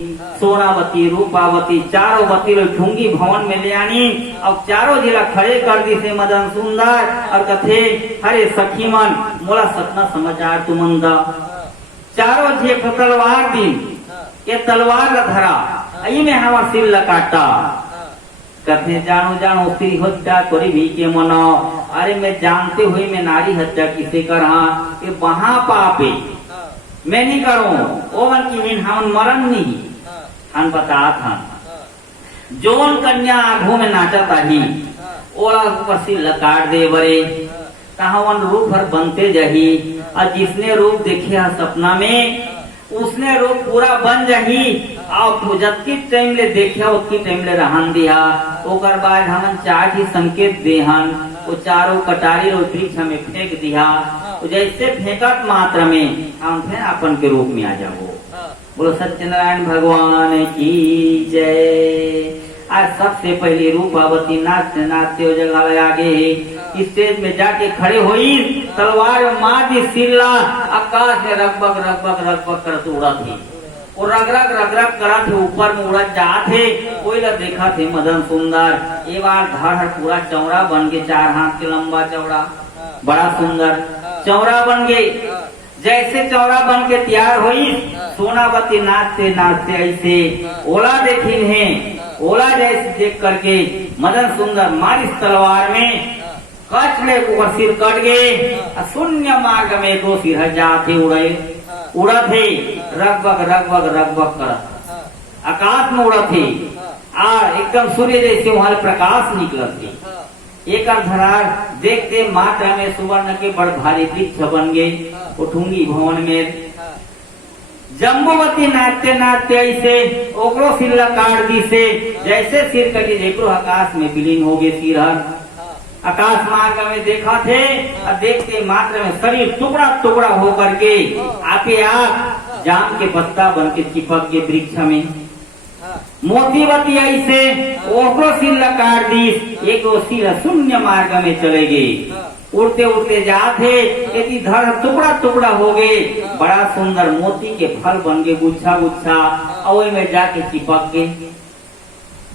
सोनावती रूपावती चारों वती लोग ढूंगी भवन में ले आनी और चारों जिला खड़े कर दी से मदन सुंदर और कथे हरे सखी मन मोला सपना समाचार तुमन दा चारों जे तलवार दी ये तलवार ला धरा आई में हमार सिर ला काटा कथे जानो जानो स्त्री हत्या करी भी के मनो अरे मैं जानते हुए मैं नारी हत्या किसे कर ये वहां पापे मैं नहीं करूं ओ मन की हम मरण नहीं हम बता था जोन कन्या आंखों में नाचता ही ओला ऊपर से लकाट दे बरे कहा वन रूप भर बनते जही और जिसने रूप देखे सपना में उसने रूप पूरा बन जही और जबकि टाइम ले देखा उतनी टाइम ले रहन दिया ओकर बाद हम चार ही संकेत देहन वो चारों कटारी और वृक्ष हमें फेंक दिया जैसे फेंकत मात्र में हम फिर अपन के रूप में आ जाओ बोलो सत्यनारायण भगवान की जय। आज सबसे पहले रूपावती नाचते नाचते हो जगह आगे स्टेज में जाके खड़े हुई तलवार मार दी सिल्ला आकाश में रगबग रगबग रगबग कर उड़ा थी और रगरग रगरग करा थे ऊपर में उड़ा जा थे कोई ना देखा थे मदन सुंदर ये बार धड़ पूरा चौड़ा बन के 4 हाथ के लंबा चौड़ा बड़ा सुंदर चौड़ा बन गए जैसे चौड़ा बन के तैयार हुई सोनावती नाचते नाचते ऐसे ओला देखी है ओला जैसे देख करके मदन सुंदर मारिस तलवार में कच ले ऊपर सिर कट गए शून्य मार्ग में 2 सिर जाते उड़े उड़ा थे रगबग रगबग रगबग कर आकाश में उड़ा थे एकदम सूर्य जैसे वहां प्रकाश निकल थे एक धरार देखते मात्रा में सुवर्ण के बड़ भारी वृक्ष बन गए उठूंगी भवन में जम्बूवती नाचते नाचते ऐसे ओकरो सिर काट दी से जैसे सिर कटी देखो आकाश में विलीन हो गए सिर आकाश मार्ग में देखा थे और देखते मात्र में शरीर टुकड़ा टुकड़ा होकर के आपे आप जाम के पत्ता बन के चिपक गए वृक्ष में मोतीवती ऐसे ओकरो सिर काट दी एक सिर शून्य मार्ग में चले गए उड़ते उड़ते जाते यदि धड़ टुकड़ा टुकड़ा हो गए बड़ा सुंदर मोती के फल बन गए गुच्छा गुच्छा और में जाके चिपक गए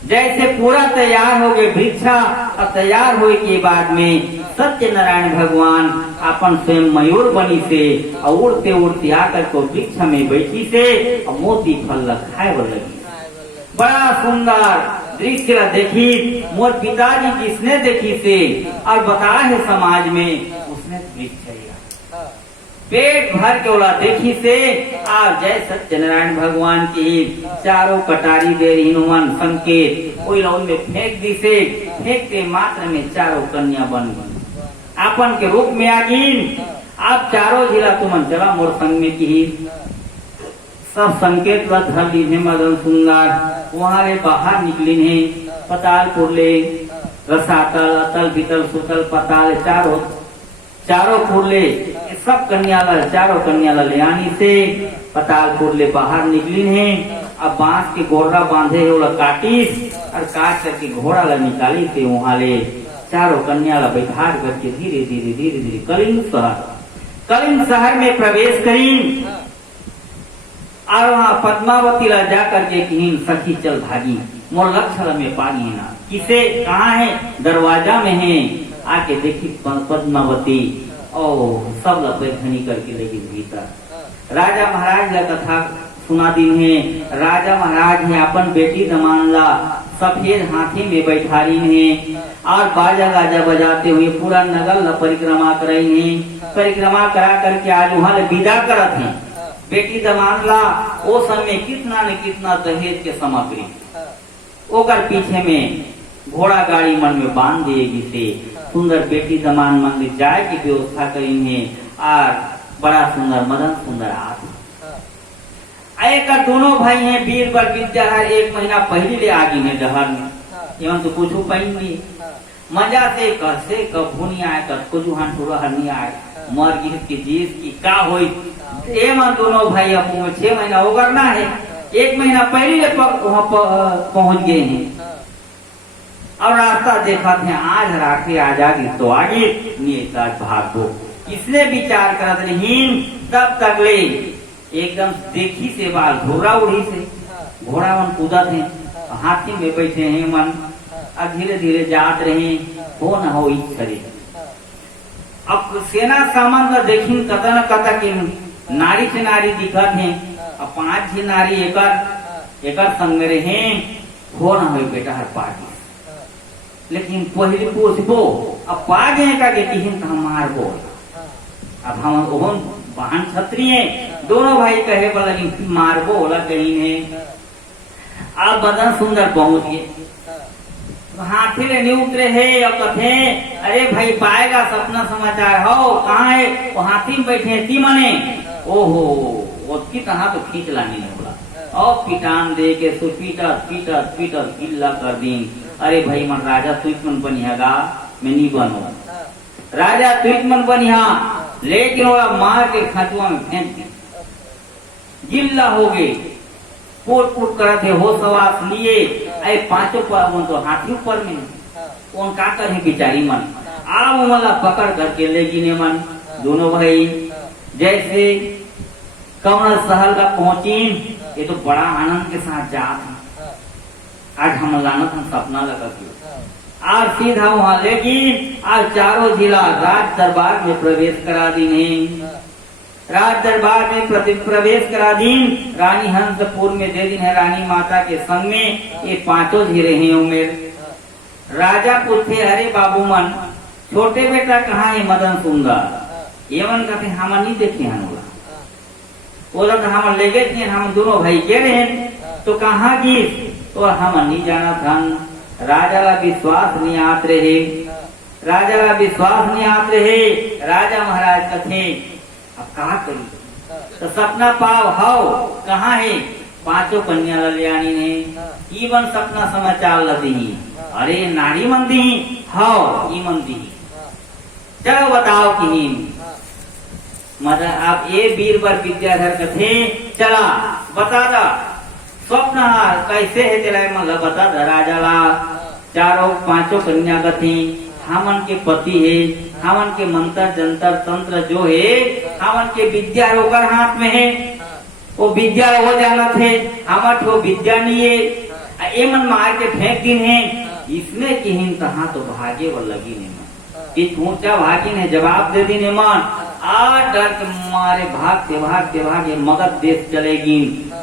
जैसे पूरा तैयार हो गए वृक्षा और तैयार हुए के बाद में सत्यनारायण भगवान अपन स्वयं मयूर बनी से और उड़ते उड़ते आकर को वृक्ष में बैठी से और मोती फल खाए लगी बड़ा सुंदर दृश्य देखी मोर पिताजी किसने देखी से और बताया है समाज में उसने वृक्ष पेट भर के ओला देखी से और जय सत्यनारायण भगवान की चारों कटारी दे रही हनुमान संकेत ओई लौन में फेंक दी से फेंकते मात्र में चारों कन्या बन गई अपन के रूप में आ गई आप चारों जिला तुमन चला मोर संग में की सब संकेत धर ली है मदन सुंदर वहाँ बाहर निकली है पतालपुर ले रसातल अतल बीतल सुतल पताल चारों पुरले सब कन्याला चारों कन्याला ले आनी से पतालपुर ले बाहर निकली है अब बांस के गोरा बांधे है वो काटिस और काट करके घोड़ा ला निकाली थे वहाँ ले चारों कन्याला बैठा करके धीरे धीरे धीरे धीरे कलिंग शहर में प्रवेश करी और वहाँ पद्मावती ला जा करके कहीं सखी चल भागी मोर लक्ष्य में पानी है ना किसे कहाँ है दरवाजा में है आके देखी पद्मावती और सब लपेटनी करके लगी भीतर राजा महाराज ला कथा सुना दी है राजा महाराज ने अपन बेटी दमान ला सफेद हाथी में बैठा रही है और बाजा गाजा बजाते हुए पूरा नगर ला परिक्रमा कर रही है परिक्रमा करा करके आज वहाँ विदा करत है बेटी दमान ला वो समय कितना न कितना दहेज के सामग्री ओकर पीछे में घोड़ा गाड़ी मन में बांध दिएगी से सुंदर बेटी दमान मंदिर जाए की व्यवस्था करी है और बड़ा सुंदर मदन सुंदर एक दोनों भाई हैं वीर पर विद्याधर 1 महीना पहले ले आगे में डहर में एवं तो कुछ पाएंगे मजा से कैसे कभू नहीं आए कुछ नहीं आए मर गिर की जीस की का हुई एवं दोनों भाई अपू में 6 महीना हो करना है 1 महीना पहले वहाँ पहुँच गए हैं और रास्ता देखा थे आज राखी आ जागी तो आगे नहीं भाग दो इसने विचार करत रही तब तक ले एकदम देखी से बाल घोरा उड़ी से घोड़ा मन कूदत है, हाथी में बैठे हैं मन, अब धीरे धीरे जात रहे, हो न हो इच्छरे। अब सेना सामान का देखिन कता न कता के नारी से नारी दिखत हैं, अब 5 ही नारी एकर संग में रहे, हो न हो बेटा हर पार्टी। लेकिन पहले पूछबो अब पा गए का के किहिन तो हम मारबो। अब हम ओहन बहन क्षत्रिय दोनों भाई कहे बोला कि मारबो बोला कहीं ने। अब बदन सुंदर पहुंच गए, हाथी ले नहीं उतरे है और कथे अरे भाई पाएगा सपना समाचार हो कहाँ है, वो हाथी में बैठे ती मने। ओहो उसकी तरह तो खींच लानी नहीं बोला, और पिटान दे के पीटत पीटत पीटत गिल्ला कर दी। अरे भाई मन राजा तुझ मन बनियागा, मैं नहीं बनो राजा तुझ मन बनिया, लेकिन वो मार के खचुआ में फेंक दी, गिल्ला हो गए, पोट पोट कर थे हो सवास लिए। अरे 5 पर तो हाथी ऊपर में कौन का करे बेचारी मन, आप मला पकड़ करके ले गिने मन। दोनों भाई जैसे कमल सहल का पहुंची, ये तो बड़ा आनंद के साथ जात है। आज हम लानत हम सपना लगा के आज सीधा वहां लेकिन आज चारों जिला राज दरबार में प्रवेश करा दी नहीं, राज दरबार में प्रवेश करा दीन। रानी हंसपुर में दे दिन है रानी माता के संग में, ये 5 झीरे हैं उमेर। राजा पूछे अरे बाबू मन छोटे बेटा कहाँ है मदन सुंदर, ये मन कहते हम नहीं देखे हैं बोला तो हम ले गए थे, हम दोनों भाई के रहे तो कहाँ की तो हम नहीं जाना था। राजा का विश्वास नहीं आत रहे, राजा का विश्वास नहीं आत रहे। राजा महाराज कथे अब कहा करी तो सपना पाव हाउ कहाँ है, 5 कन्या ललियानी ने ई बन सपना समाचार लदी। अरे नारी मन दी हाउ ई मन दी, चलो बताओ कि मदन आप ये बीरबर विद्याधर कथे चला बता दा स्वप्न कैसे है तेरा मन बता दा। राजा ला 4-5 कन्या गति, हमन के पति है, हमन के मंत्र जंतर तंत्र जो है हमन के विद्या होकर हाथ में है, वो विद्या हो जाना थे हमर वो विद्या नहीं है, ये मन मार के फेंक दिन है। इसमें किहिन तहा तो भागे वो लगी नहीं मन, ऊंचा भागी ने जवाब दे दी मन। आ डर के मारे भागते भागते भागे मगध देश चलेगी,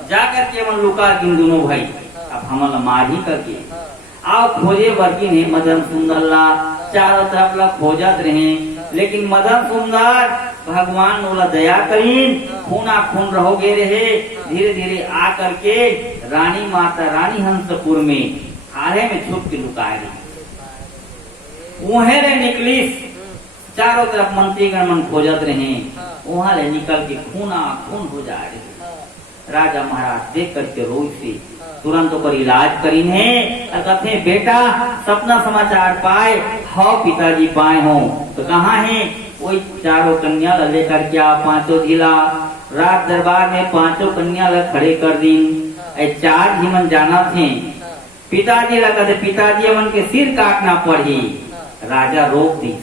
जाकर के मन लुका गिन दोनों भाई। अब हमला मार ही करके आओ खोजे वर्गी ने मदन सुंदर ला, चारों तरफ ला खोजत रहे, लेकिन मदन सुंदर भगवान बोला दया करीन खूना खून रहोगे रहे। धीरे धीरे आ करके रानी माता रानी हंसपुर में हारे में छुप के लुकाए रही, वहीं रे निकली। चारों तरफ मंत्रीगण मन खोजत रहे, वहां ले निकल के खूना खून हो जा रहे। राजा महाराज देख करके रोई से तुरंत पर इलाज करी है, कहते बेटा सपना समाचार पाए हो, पिताजी पाए हो तो कहाँ है, वही 4 कन्या लेकर के आ 5 जिला राज दरबार में 5 कन्या खड़े कर दी। 4 ही मन जाना थे, पिताजी लगा पिताजी मन के सिर काटना पड़ी। राजा रोक दी,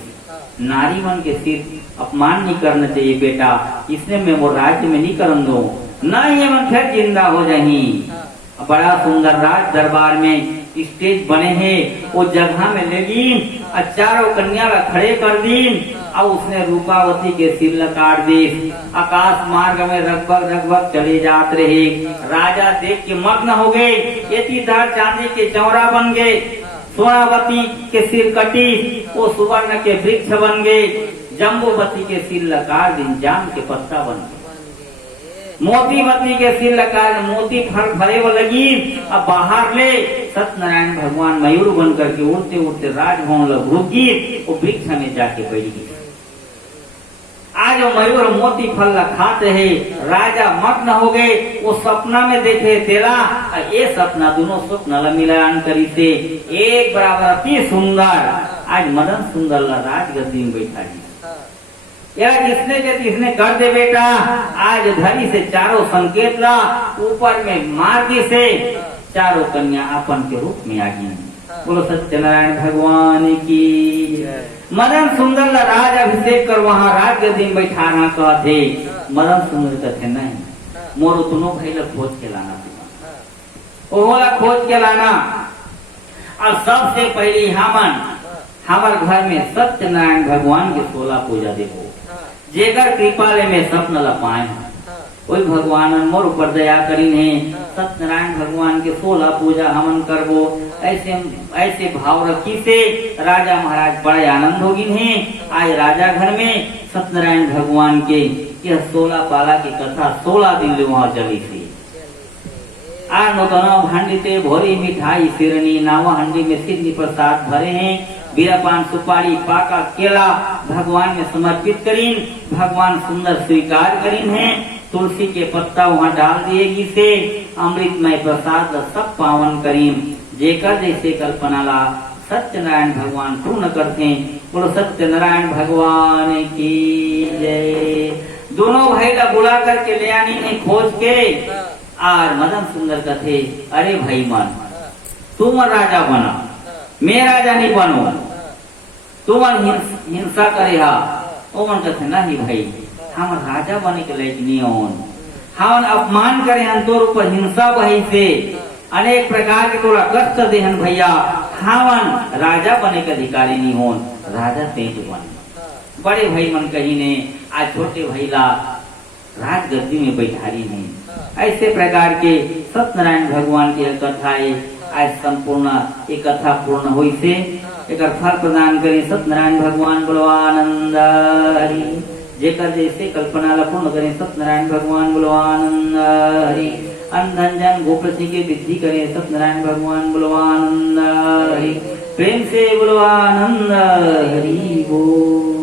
नारी मन के सिर अपमान नहीं करना चाहिए बेटा, इसने मैं वो राज्य में नहीं करन दो, न ये मन फिर जिंदा हो जाही। बड़ा सुंदर राज दरबार में स्टेज बने हैं, वो जगह में ले दी, 4 कन्या खड़े कर दी, और उसने रूपावती के सिर काट दी। आकाश मार्ग में रगबग रगबग चले जाते रहे। राजा देख के मग्न हो गए, ये तीधार चांदी के चौरा बन गए, सोनावती के सिर कटी, वो सुवर्ण के वृक्ष बन गए, जम्बूवती के सिर लकार दिन जाम के पत्ता बन गए, मोतीवती के सिर लकार मोती फल फरे वो लगी। अब बाहर ले सत्यनारायण भगवान मयूर बन करके उड़ते उड़ते राजभवन घुसी, वो वृक्ष में जाके बैठ गई। आज वो मयूर मोती फल खाते है, राजा मग्न हो गए, वो सपना में देखे तेरा ये सपना दोनों स्वप्न मिलान करी से एक बराबर अति सुंदर। आज मदन सुंदर राजगद्दी में बैठा जी, यार जिसने के तिसने कर दे बेटा, आज धरी से 4 संकेत ला ऊपर में मार दी से 4 कन्या अपन के रूप में आ गई। बोलो सत्यनारायण भगवान की। मदन सुंदर राज अभिषेक कर वहाँ राजगद्दी में बैठाना कहते, मदन सुंदर कहते नहीं मोर दोनों भाई लोग खोज के लाना, ओला खोज के लाना। और सबसे पहले हमार घर में सत्यनारायण भगवान के 16 पूजा देवो, जेकर कृपा ले में सपन ला पाए वही भगवान मोर ऊपर दया करीन है। सत्यनारायण भगवान के 16 पूजा हमन करबो। ऐसे भाव रखी से राजा महाराज बड़े आनंद होगिन है। आज राजा घर में सत्यनारायण भगवान के यह 16 पाला की कथा 16 दिन ले वहाँ चली थी। आज नौतना हांडी ते भोरी मिठाई सिरनी नावा हांडी में सिरनी प्रसाद भरे हैं। बीरापान सुपारी पाका केला भगवान में समर्पित करीन। भगवान सुंदर स्वीकार करीन है। तुलसी के पत्ता वहाँ डाल दिएगी से अमृतमय प्रसाद सब पावन करीन। जेकर जैसे कल्पना ला सत्यनारायण भगवान पूर्ण करते हैं। बोलो सत्यनारायण भगवान की जय। दोनों भाई का बुला करके ले आनी ने खोज के। और मदन सुंदर कथे, अरे भाई मन तुम राजा बना, मैं राजा नहीं बनो। तुम हिंसा करे हा। ओ मन कथे नहीं भाई, हम राजा बने के लायक नहीं होन। हम अपमान करे हन तोर ऊपर हिंसा बही से अनेक प्रकार के तोरा कष्ट देहन भैया। हम राजा बने के अधिकारी नहीं होन, राजा तेज बन। बड़े भाई मन कही ने आज छोटे भाई ला राजगद्दी में बैठारी नहीं। ऐसे प्रकार के सत्यनारायण भगवान की कथा आज संपूर्ण एक कथा पूर्ण हुई से एक फल प्रदान करे सत्यनारायण भगवान बोलो आनंद हरि। जेकर जैसे कल्पना ला पूर्ण करे सत्यनारायण भगवान बोलो आनंद हरि। अंधन जन गोपाल सिंह की विद्धि करे सत्यनारायण भगवान बोलो आनंद हरि। प्रेम से बोलो आनंद हरि बोल।